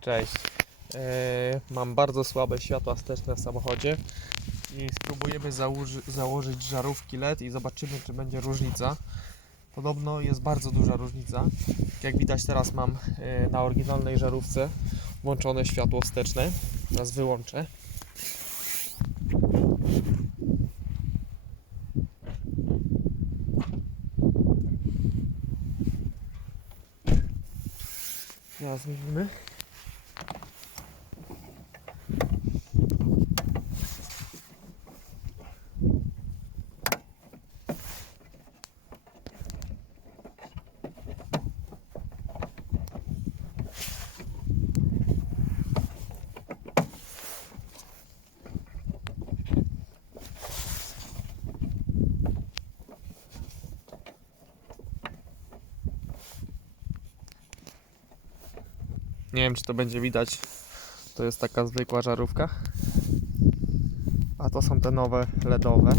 Cześć. E, mam bardzo słabe światła wsteczne w samochodzie i spróbujemy założy, założyć żarówki LED i zobaczymy, czy będzie różnica. Podobno jest bardzo duża różnica. Jak widać teraz mam e, na oryginalnej żarówce włączone światło wsteczne. Teraz wyłączę. Teraz zmienimy. Nie wiem, czy to będzie widać. To jest taka zwykła żarówka. A to są te nowe LEDowe.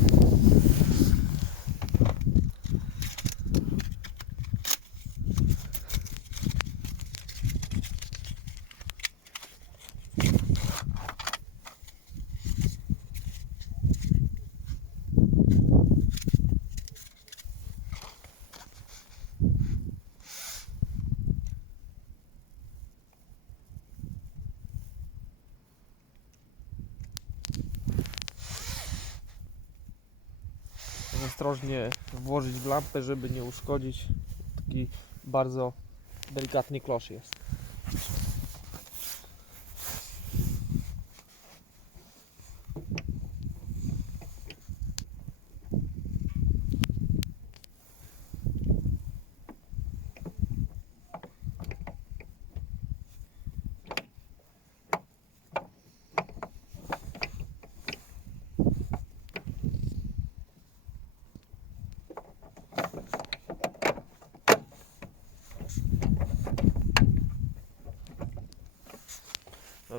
Ostrożnie włożyć w lampę, żeby nie uszkodzić. Taki bardzo delikatny klosz jest.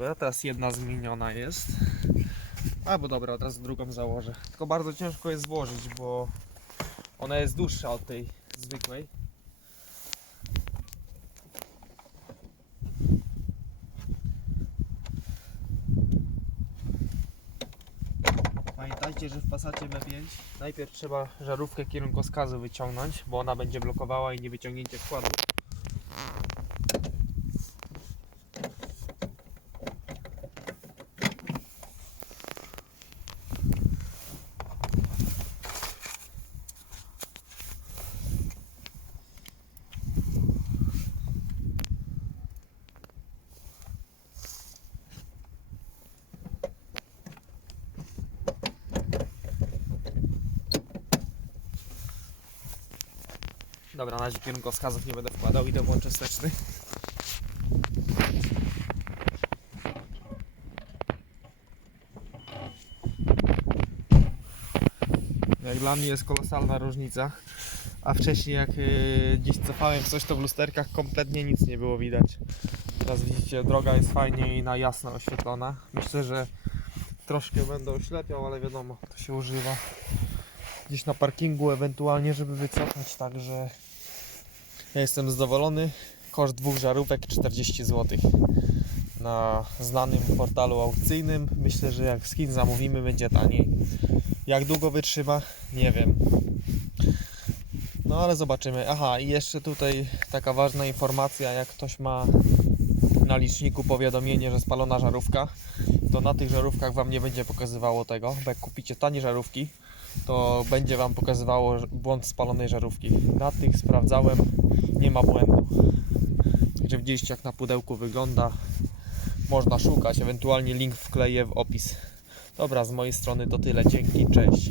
Dobra, teraz jedna zmieniona jest. Albo dobra, teraz drugą założę. Tylko bardzo ciężko jest złożyć, bo ona jest dłuższa od tej zwykłej. Pamiętajcie, że w Passacie B5 najpierw trzeba żarówkę kierunkowskazu wyciągnąć, bo ona będzie blokowała i nie wyciągnięcie wkładu. Dobra, na razie kierunkowskazów nie będę wkładał, idę włączę wsteczny. Jak dla mnie jest kolosalna różnica. A wcześniej jak yy, gdzieś cofałem coś, to w lusterkach kompletnie nic nie było widać. Teraz widzicie, droga jest fajnie i na jasno oświetlona. Myślę, że troszkę będę oślepiał, ale wiadomo, to się używa gdzieś na parkingu ewentualnie, żeby wycofać, także ja jestem zadowolony. Koszt dwóch żarówek 40 zł na znanym portalu aukcyjnym. Myślę, że jak Chin zamówimy będzie taniej. Jak długo wytrzyma? Nie wiem. No ale zobaczymy. Aha, i jeszcze tutaj taka ważna informacja, jak ktoś ma na liczniku powiadomienie, że spalona żarówka, to na tych żarówkach Wam nie będzie pokazywało tego, bo jak kupicie tanie żarówki, to będzie Wam pokazywało błąd spalonej żarówki. Na tych sprawdzałem, nie ma błędu. Także widzieliście jak na pudełku wygląda. Można szukać, ewentualnie link wkleję w opis. Dobra, z mojej strony to tyle. Dzięki, cześć.